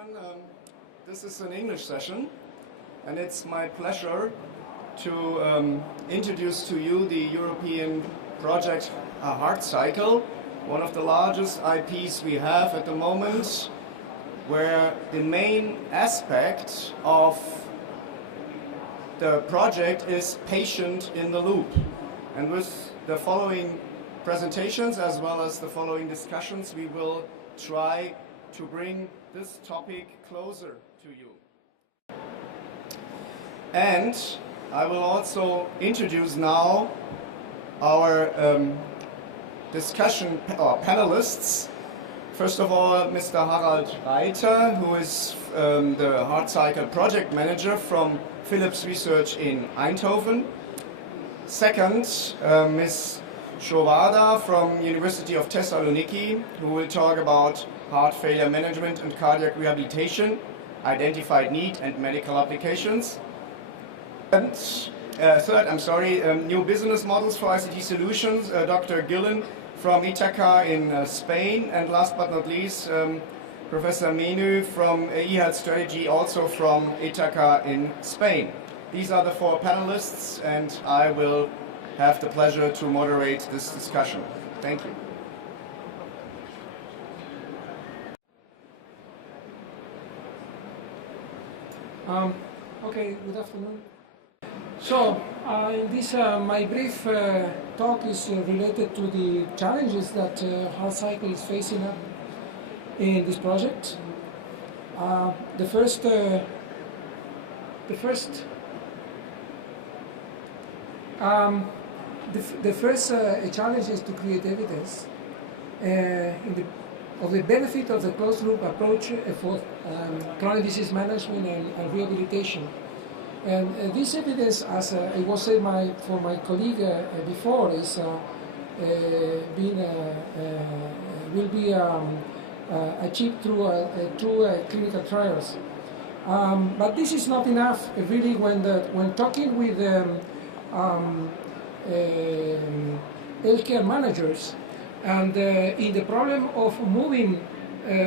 gentlemen, this is an English session, and it's my pleasure to introduce to you the European project HeartCycle, one of the largest IPs we have at the moment, where the main aspect of the project is patient in the loop. And with the following presentations as well as the following discussions, we will try to bring this topic closer to you. And I will also introduce now our discussion panelists. First of all, Mr. Harald Reiter, who is the HeartCycle project manager from Philips Research in Eindhoven. Second, Ms. Showada from University of Thessaloniki, who will talk about heart failure management and cardiac rehabilitation, identified need and medical applications. And third, new business models for ICT solutions, Dr. Guillen from Medica in Spain, and last but not least, Professor Meneu from eHealth Strategy, also from Medica in Spain. These are the four panelists, and I will have the pleasure to moderate this discussion. Thank you. Okay, good afternoon. So, in this, my brief talk is related to the challenges that HeartCycle is facing in this project. The first challenge is to create evidence of the benefit of the closed-loop approach for chronic disease management and rehabilitation. And this evidence, as it was said for my colleague before, is will be achieved through two clinical trials. But this is not enough, really, when talking with healthcare managers, and in the problem of moving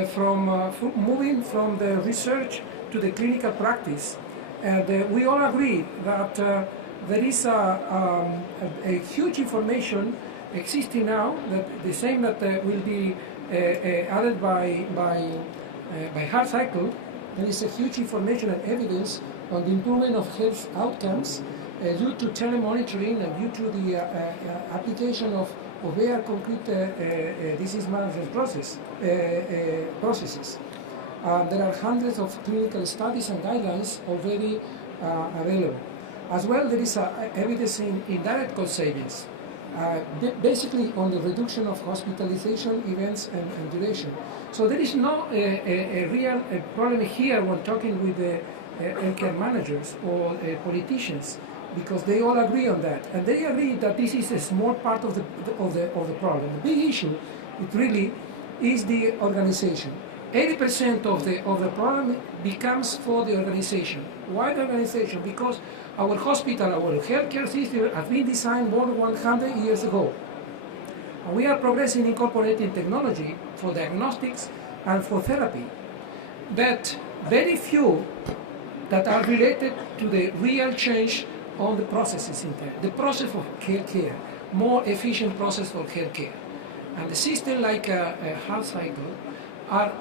from the research to the clinical practice. And we all agree that there is a huge information existing now, that the same that will be added by HeartCycle. There is a huge information and evidence on the improvement of health outcomes due to telemonitoring and due to the application of very concrete disease management processes. There are hundreds of clinical studies and guidelines already available. As well, there is evidence in direct cost savings, basically on the reduction of hospitalization events and duration. So there is no a real problem here when talking with the healthcare managers or politicians, because they all agree on that, and they agree that this is a small part of the problem. The big issue, it really is the organization. 80% of the problem becomes for the organization. Why the organization? Because our hospital, our healthcare system has been designed more than 100 years ago. And we are progressing incorporating technology for diagnostics and for therapy, but very few that are related to the real change on the processes in there, the process of healthcare, more efficient process for healthcare. And the system like HeartCycle are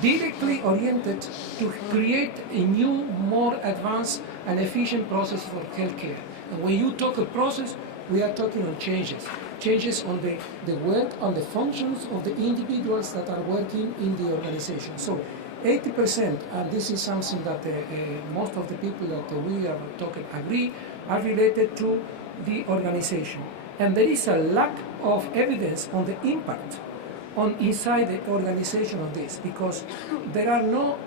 directly oriented to create a new, more advanced and efficient process for healthcare. And when you talk a process, we are talking on changes on the work, on the functions of the individuals that are working in the organization. So 80%, and this is something that most of the people that we are talking agree, are related to the organization. And there is a lack of evidence on the impact on inside the organization of this, because there are no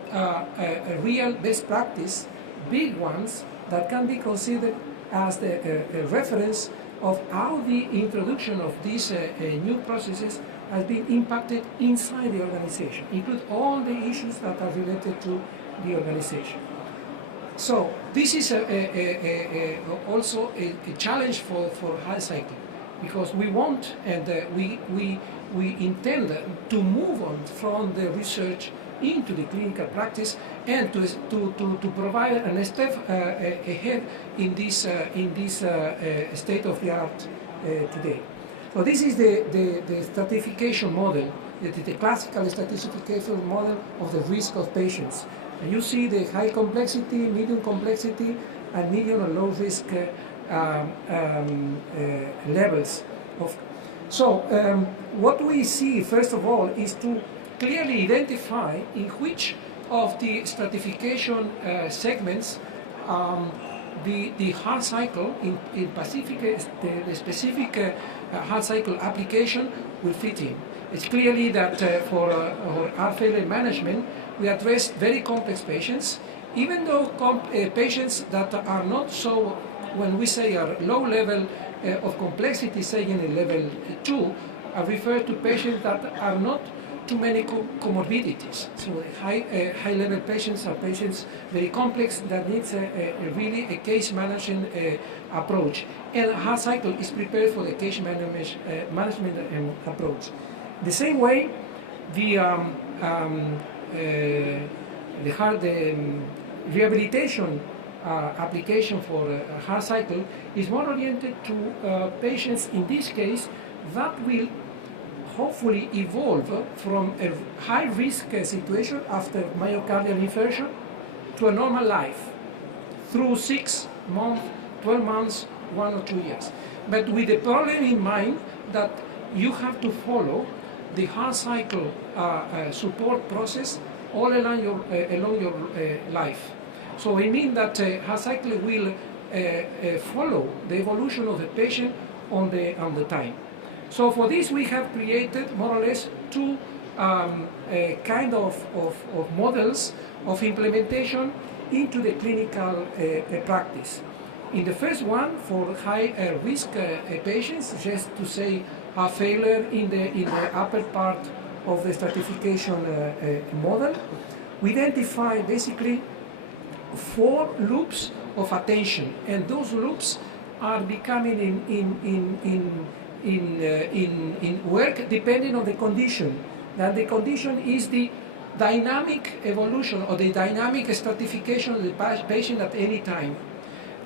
real best practice, big ones, that can be considered as the reference of how the introduction of these new processes has been impacted inside the organization, include all the issues that are related to the organization. So this is also a challenge for HeartCycle, because we want and we intend to move on from the research into the clinical practice and to provide a step ahead in this state-of-the-art today. So this is the stratification model, the classical stratification model of the risk of patients. And you see the high complexity, medium complexity, and medium and low risk levels. So what we see, first of all, is to clearly identify in which of the stratification segments the HeartCycle, in the specific HeartCycle application will fit in. It's clearly that for heart failure management, we address very complex patients, even though patients that are not so, when we say are low level of complexity, say in a level 2, I refer to patients that are not too many comorbidities. So high level patients are patients very complex that needs really a case management approach. And HeartCycle is prepared for the case management approach. The same way, the rehabilitation application for HeartCycle is more oriented to patients, in this case, that will hopefully evolve from a high-risk situation after myocardial infarction to a normal life through 6 months, 12 months, 1 or 2 years. But with the problem in mind that you have to follow the HeartCycle support process all along your life. So it means that HeartCycle will follow the evolution of the patient on the time. So for this we have created more or less two kind of models of implementation into the clinical practice. In the first one, for high risk patients, just to say heart failure in the upper part of the stratification model, we identify basically 4 loops of attention, and those loops are becoming in work depending on the condition. Now the condition is the dynamic evolution or the dynamic stratification of the patient at any time.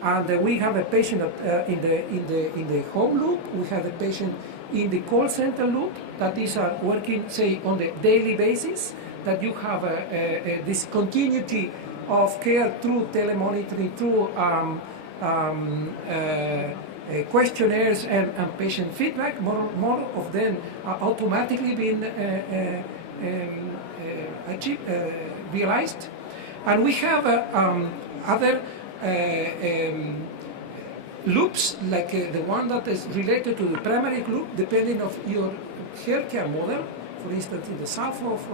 And we have a patient in the home loop, we have a patient in the call center loop that is working, say, on the daily basis, that you have this continuity of care through telemonitoring, through questionnaires and patient feedback. More of them are automatically being realized. And we have other loops, like the one that is related to the primary loop, depending on your healthcare model. For instance, in the south of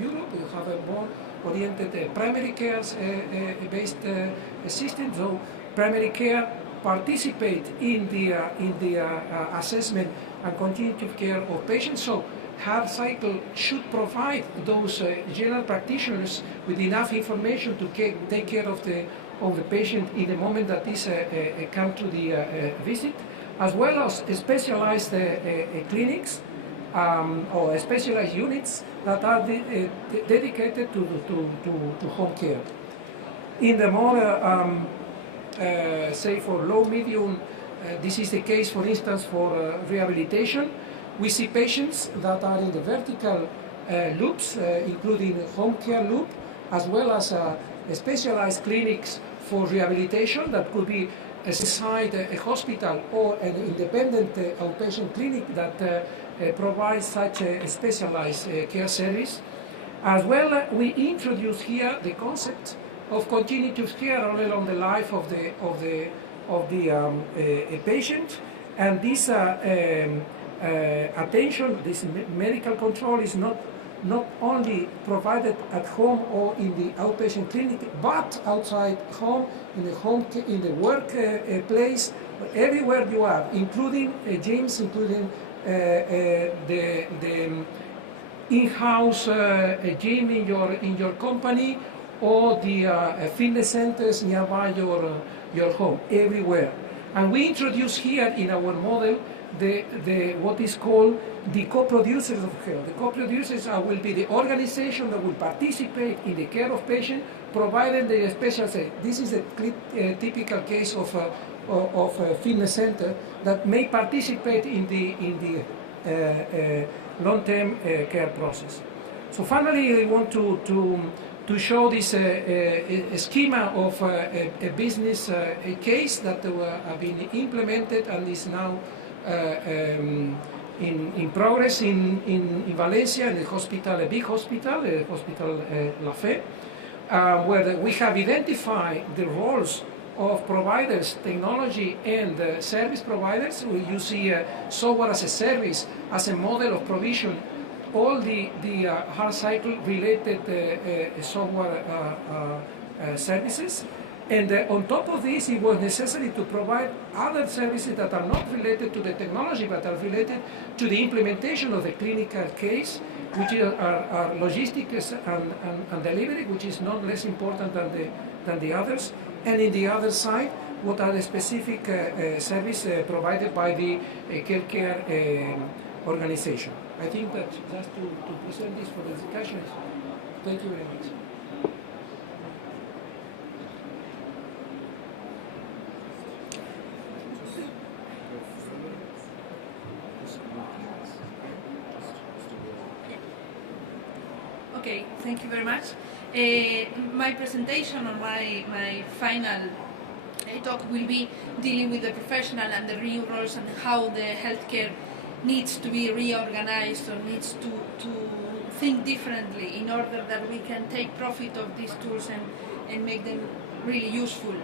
Europe, you have a more oriented primary care based system. So primary care participate in the assessment and continuity of care of patients. So HeartCycle should provide those general practitioners with enough information to take care of the patient in the moment that is come to the visit, as well as specialized clinics or specialized units that are dedicated to home care. In the more, say, for low, medium, this is the case, for instance, for rehabilitation. We see patients that are in the vertical loops, including the home care loop, as well as specialized clinics for rehabilitation that could be inside a hospital or an independent outpatient clinic that provides such a specialized care service. As well, we introduce here the concept of continuity of care all along the life of the patient, and this attention, this medical control is not only provided at home or in the outpatient clinic, but outside home, in the workplace, everywhere you are, including gyms, including the in-house gym in your company, or the fitness centers nearby your home, everywhere. And we introduce here in our model what is called the co-producers of health. The co-producers will be the organization that will participate in the care of patients, provided the special say. This is a typical case of a fitness center that may participate in the long-term care process. So finally, I want to show this a schema of a business case that have been implemented and is now in progress in Valencia, in the hospital, a big hospital, Hospital La Fe, where we have identified the roles of providers, technology and service providers. You see software as a service, as a model of provision, all the HeartCycle related software services. And on top of this, it was necessary to provide other services that are not related to the technology, but are related to the implementation of the clinical case, which are logistics and delivery, which is not less important than the others. And in the other side, what are the specific services provided by the healthcare organization. I think that just to present this for the discussion. Thank you very much. Okay, thank you very much. My presentation or my final talk will be dealing with the professional and the new roles and how the healthcare needs to be reorganized or needs to think differently in order that we can take profit of these tools and make them really useful.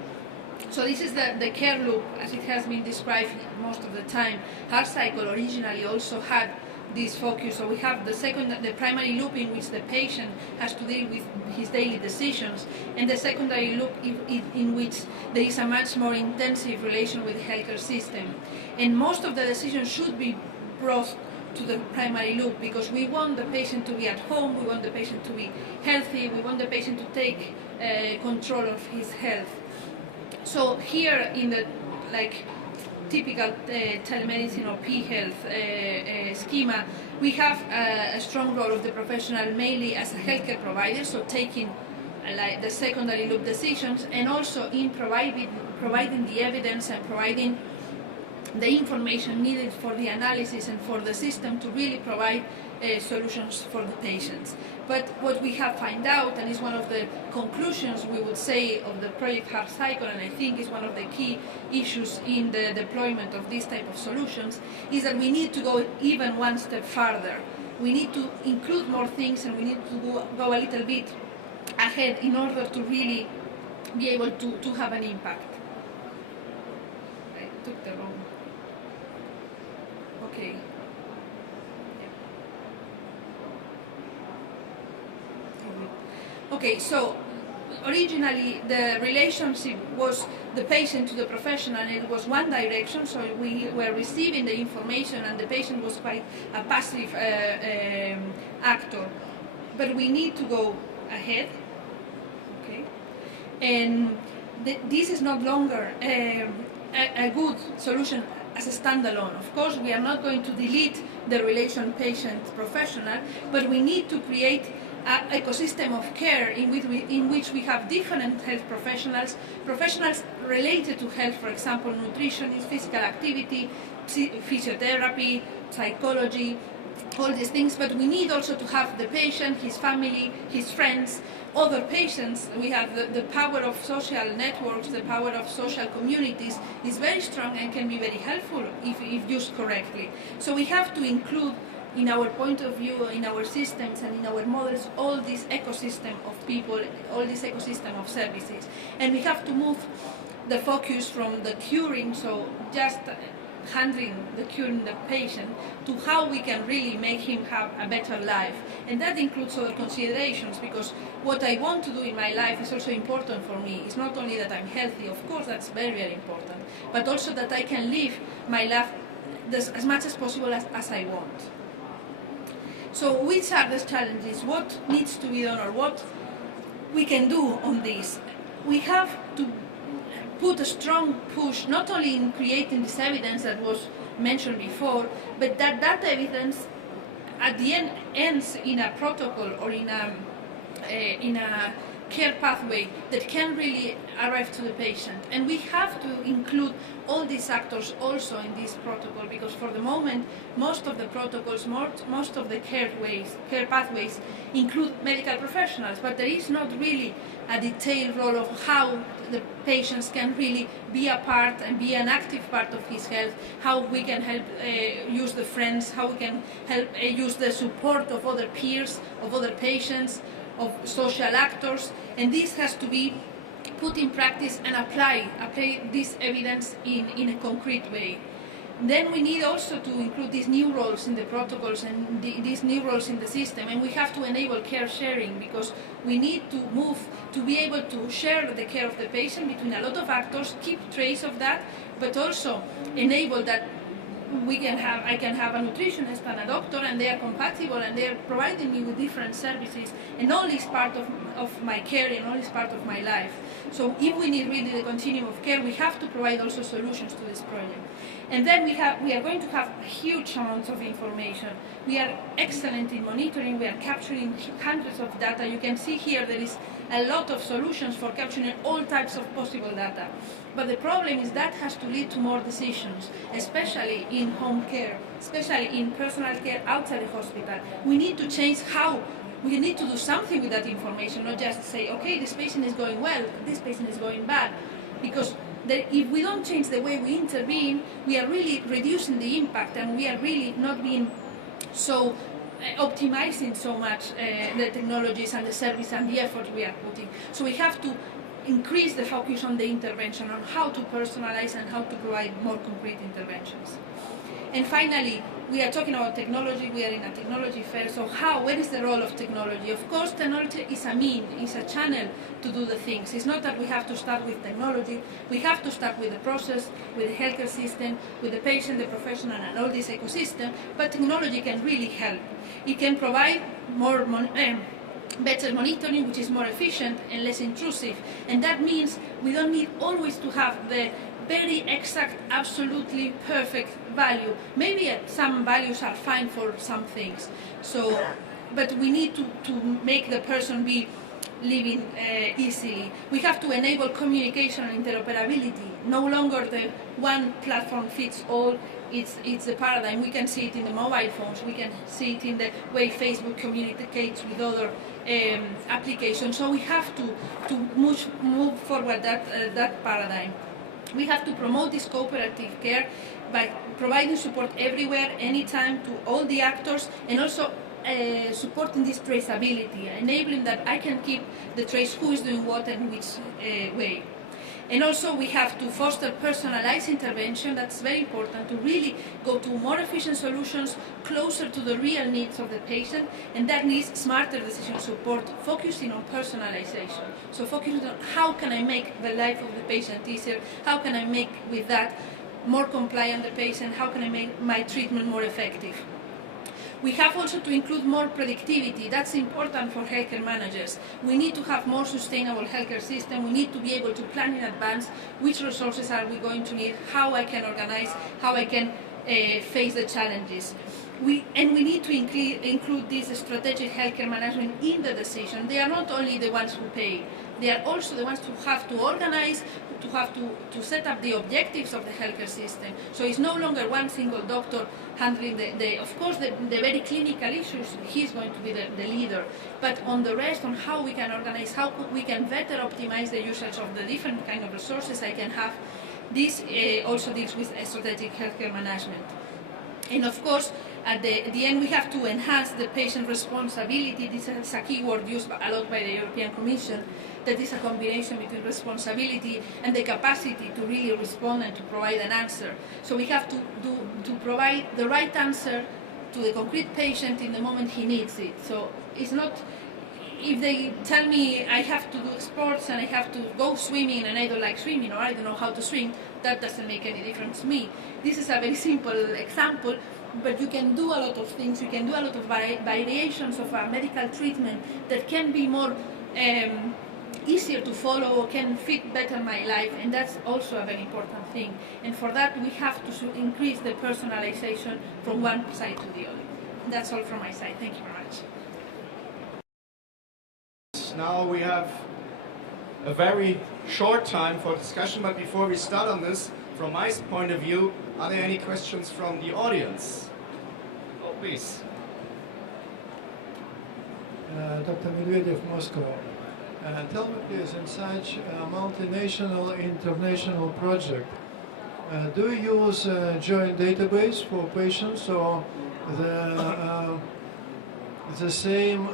So this is the care loop as it has been described most of the time. HeartCycle originally also had this focus. So we have the primary loop in which the patient has to deal with his daily decisions, and the secondary loop in which there is a much more intensive relation with the healthcare system. And most of the decisions should be brought to the primary loop because we want the patient to be at home, we want the patient to be healthy, we want the patient to take control of his health. So here in the typical telemedicine or p-health schema, we have a strong role of the professional mainly as a healthcare provider, so taking the secondary loop decisions, and also in providing the evidence and providing the information needed for the analysis and for the system to really provide solutions for the patients. But what we have found out, and is one of the conclusions we would say of the project HeartCycle, and I think is one of the key issues in the deployment of these type of solutions, is that we need to go even one step further. We need to include more things, and we need to go a little bit ahead in order to really be able to have an impact. I took the wrong. Okay. Okay, so originally the relationship was the patient to the professional, and it was one direction, so we were receiving the information and the patient was quite a passive actor. But we need to go ahead, okay? And this is no longer a good solution as a standalone. Of course, we are not going to delete the relation patient-professional, but we need to create an ecosystem of care in which we have different health professionals related to health, for example, nutrition, physical activity, physiotherapy, psychology, all these things, but we need also to have the patient, his family, his friends, other patients. We have the power of social networks, the power of social communities is very strong and can be very helpful if used correctly. So we have to include in our point of view, in our systems and in our models, all this ecosystem of people, all this ecosystem of services. And we have to move the focus from the curing, so just handling the curing the patient, to how we can really make him have a better life. And that includes other considerations, because what I want to do in my life is also important for me. It's not only that I'm healthy, of course that's very, very important, but also that I can live my life as much as possible as I want. So which are the challenges? What needs to be done, or what we can do on this? We have to put a strong push not only in creating this evidence that was mentioned before, but that evidence at the end ends in a protocol or in a care pathway that can really arrive to the patient. And we have to include all these actors also in this protocol, because for the moment, most of the protocols, most of the care pathways include medical professionals, but there is not really a detailed role of how the patients can really be a part and be an active part of his health, how we can help use the friends, how we can help use the support of other peers, of other patients, of social actors, and this has to be put in practice and apply this evidence in a concrete way. Then we need also to include these new roles in the protocols and these new roles in the system, and we have to enable care sharing, because we need to move to be able to share the care of the patient between a lot of actors, keep trace of that, but also enable that I can have a nutritionist and a doctor, and they are compatible and they are providing me with different services, and all is part of my care and all is part of my life. So if we need really the continuum of care, we have to provide also solutions to this project. And then we are going to have huge amounts of information. We are excellent in monitoring, we are capturing hundreds of data. You can see here there is a lot of solutions for capturing all types of possible data. But the problem is that has to lead to more decisions, especially in home care, especially in personal care outside the hospital. We need to change how, we need to do something with that information, not just say, okay, this patient is going well, this patient is going bad. Because if we don't change the way we intervene, we are really reducing the impact, and we are really not being so optimizing so much the technologies and the service and the effort we are putting. So we have to increase the focus on the intervention, on how to personalize and how to provide more concrete interventions. And finally, we are talking about technology, we are in a technology fair, so where is the role of technology? Of course, technology is a means, is a channel to do the things. It's not that we have to start with technology, we have to start with the process, with the healthcare system, with the patient, the professional, and all this ecosystem, but technology can really help. It can provide better monitoring, which is more efficient and less intrusive, and that means we don't need always to have the very exact, absolutely perfect value. Maybe some values are fine for some things, but we need to make the person be living easily. We have to enable communication and interoperability. No longer the one platform fits all. It's the paradigm. We can see it in the mobile phones. We can see it in the way Facebook communicates with other applications. So we have to move forward that paradigm. We have to promote this cooperative care by providing support everywhere, anytime, to all the actors, and also supporting this traceability, enabling that I can keep the trace who is doing what and which way. And also we have to foster personalized intervention. That's very important, to really go to more efficient solutions closer to the real needs of the patient, and that needs smarter decision support, focusing on personalization. So focusing on how can I make the life of the patient easier, how can I make with that more compliant the patient, how can I make my treatment more effective. We have also to include more predictivity. That's important for healthcare managers. We need to have more sustainable healthcare system. We need to be able to plan in advance which resources are we going to need, how I can organize, how I can face the challenges. We need to include this strategic healthcare management in the decision. They are not only the ones who pay, they are also the ones who have to organize, to have to set up the objectives of the healthcare system. So it's no longer one single doctor handling of course, the very clinical issues. He's going to be the leader. But on the rest, on how we can organize, how we can better optimize the usage of the different kind of resources I can have, this also deals with strategic healthcare management. And of course, at the end, we have to enhance the patient responsibility. This is a key word used a lot by the European Commission, that is a combination between responsibility and the capacity to really respond and to provide an answer. So we have to provide the right answer to the concrete patient in the moment he needs it. So it's not, if they tell me I have to do sports and I have to go swimming and I don't like swimming, or I don't know how to swim, that doesn't make any difference to me. This is a very simple example, but you can do a lot of things. You can do a lot of variations of a medical treatment that can be more easier to follow, can fit better my life, and that's also a very important thing. And for that, we have to increase the personalization from one side to the other. That's all from my side. Thank you very much. Now we have a very short time for discussion, but before we start on this, from my point of view, are there any questions from the audience? Oh, please. Dr. Medvedev, Moscow. Tell me please, in such a multinational international project, do you use a joint database for patients or the same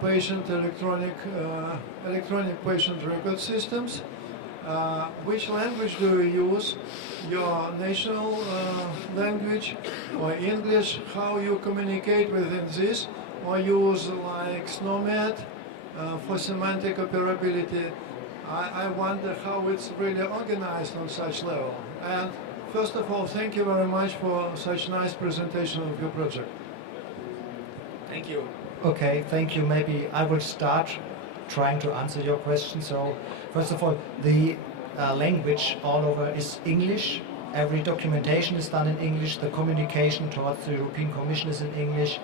patient electronic patient record systems? Which language do you use? Your national language or English? How you communicate within this? Or use like SNOMED for semantic operability? I wonder how it's really organized on such level. And first of all, thank you very much for such nice presentation of your project. Thank you. Okay, thank you. Maybe I will start trying to answer your question. So, first of all, the language all over is English. Every documentation is done in English. The communication towards the European Commission is in English.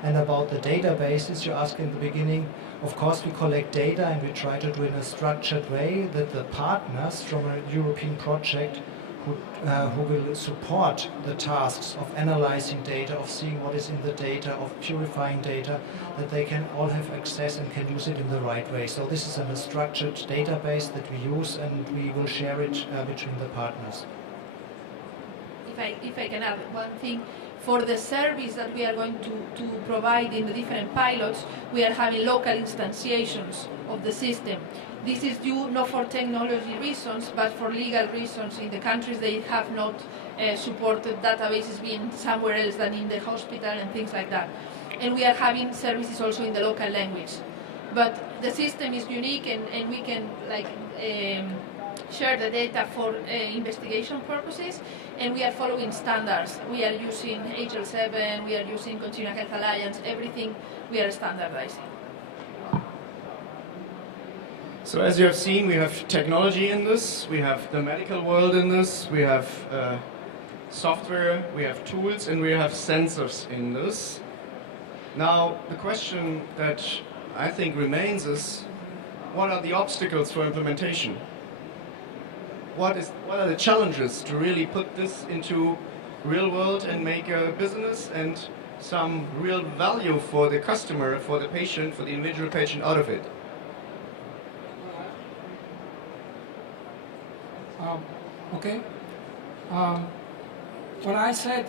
And about the databases you asked in the beginning, of course we collect data and we try to do it in a structured way that the partners from a European project who will support the tasks of analyzing data, of seeing what is in the data, of purifying data, that they can all have access and can use it in the right way. So this is a structured database that we use and we will share it between the partners. If I can add one thing, for the service that we are going to provide in the different pilots, we are having local instantiations of the system. This is due not for technology reasons, but for legal reasons. In the countries they have not supported databases being somewhere else than in the hospital and things like that. And we are having services also in the local language. But the system is unique and we can share the data for investigation purposes, and we are following standards. We are using HL7, we are using Continuum Health Alliance, everything we are standardizing. So as you have seen, we have technology in this, we have the medical world in this, we have software, we have tools, and we have sensors in this. Now, the question that I think remains is, what are the obstacles for implementation? What are the challenges to really put this into real world and make a business and some real value for the customer, for the patient, for the individual patient out of it? Okay. What I said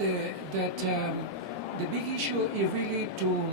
that the big issue is really to